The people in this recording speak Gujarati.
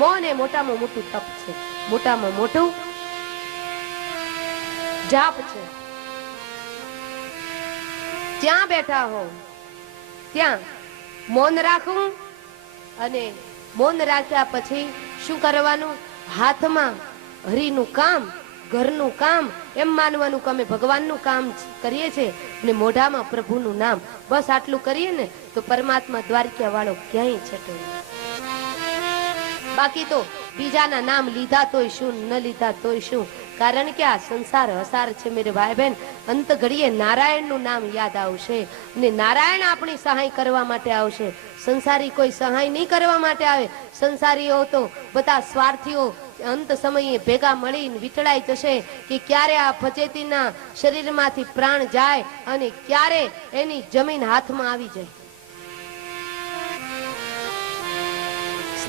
મૌન એ મોટામાં મોટું તપ છે, મોટામાં મોટું જાપ છે. જ્યાં બેઠા હો ત્યાં મૌન રાખવું અને મૌન રાખ્યા પછી શું કરવાનું? હાથમાં હરિનું કામ, ઘરનું કામ એમ માનવાનું કે અમે ભગવાનનું કામ કરીએ છીએ અને મોઢામાં પ્રભુનું નામ. બસ આટલું કરીએ ને તો પરમાત્મા દ્વારકા વાળો ક્યાંય છટે. બાકી તો બીજાના નામ લીધા તોય શું, ન લીધા તોય શું, કારણ કે આ સંસાર હસાર છે મેરે ભાઈ બહેન. અંત ઘડીએ નારાયણનું નામ યાદ આવશે અને નારાયણ આપણી સહાય કરવા માટે આવશે. સંસારી કોઈ સહાય નહીં કરવા માટે આવે. સંસારીઓ તો બધા સ્વાર્થીઓ અંત સમયે ભેગા મળીને વિટળાઈ જશે કે ક્યારે આ ફજેતીના શરીરમાંથી પ્રાણ જાય અને ક્યારે એની જમીન હાથમાં આવી જાય.